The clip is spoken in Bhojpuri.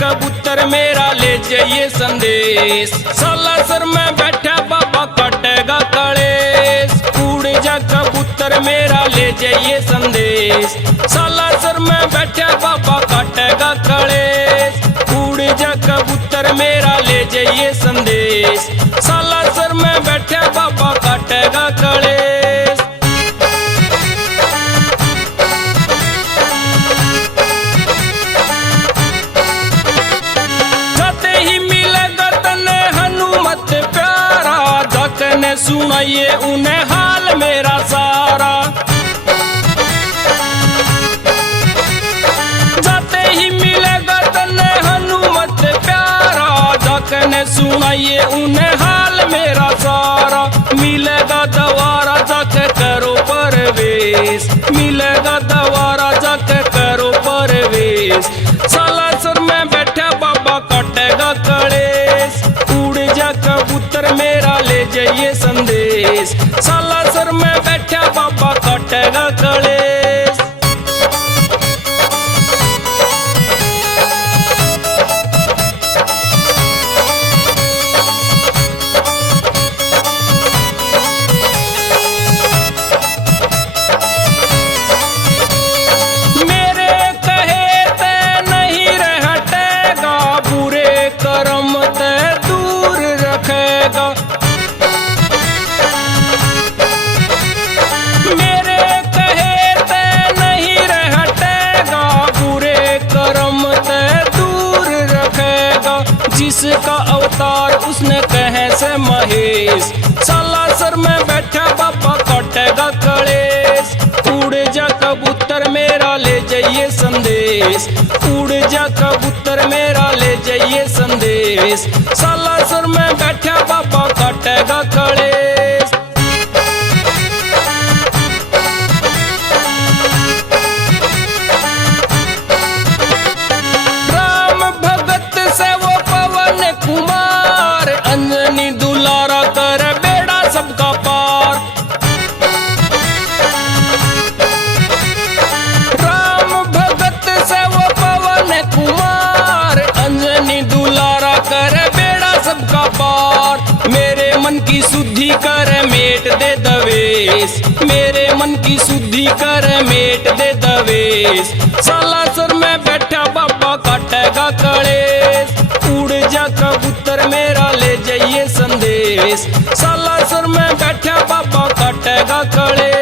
कबूतर मेरा ले जाइए संदेश। सालासर में बैठा बाबा काटेगा कलेश। उड़ जा कबूतर मेरा ले जाइए संदेश। सालासर में बैठा बाबा काटेगा कलेश। उड़ जा कबूतर मेरा ले जाइए संदेश। सालासर में बैठा बाबा काटेगा कलेश। जाते ही मिलेगा तने हनुमत प्यारा। जाके सुनाइए उन्हें हाल मेरा सारा। जाते ही मिलेगा तने हनुमत प्यारा। जाके सुनाइए उन्हें हाल मेरा सारा। मिलेगा दोबारा जाके करो परवेश। मिलेगा दोबारा जाके करो परवेश। सालासर में बैठा बाबा काटेगा कलेश। उड़ जा कबूतर मेरा ले जाइए संदेश। सालासर में बैठा बाबा काटेगा कलेश। मेरे कहे ते नहीं रह हटेगा। बुरे कर्म ते दूर रखेगा। मेरे कहे ते नहीं रह हटेगा। बुरे कर्म ते दूर रखेगा। जिसका अवतार उसने कहे से महेश। सालासर में बैठा बाबा काटेगा कलेश। उड़ जा कबूतर मेरा ले जाइए संदेश। उड़ जा कबूतर मेरा ले जाइए संदेश। सालासर में बैठा बाबा काटेगा कलेश। राम भगत से वो पवन कुमार। अंजनी दुलारा कर बेड़ा सबका पार। राम भगत से वो पवन कुमार। अंजनी दुलारा कर बेड़ा सबका पार। मेरे मन की शुद्धि कर मेट दे दवेश। मेरे मन की शुद्धि कर मेट दे दवेश। सालासर में बैठा बाबा काटेगा कलेश। उड़ जा कबूतर मेरा ले जाइए संदेश। सालासर में बैठा बाबा काटेगा कलेश।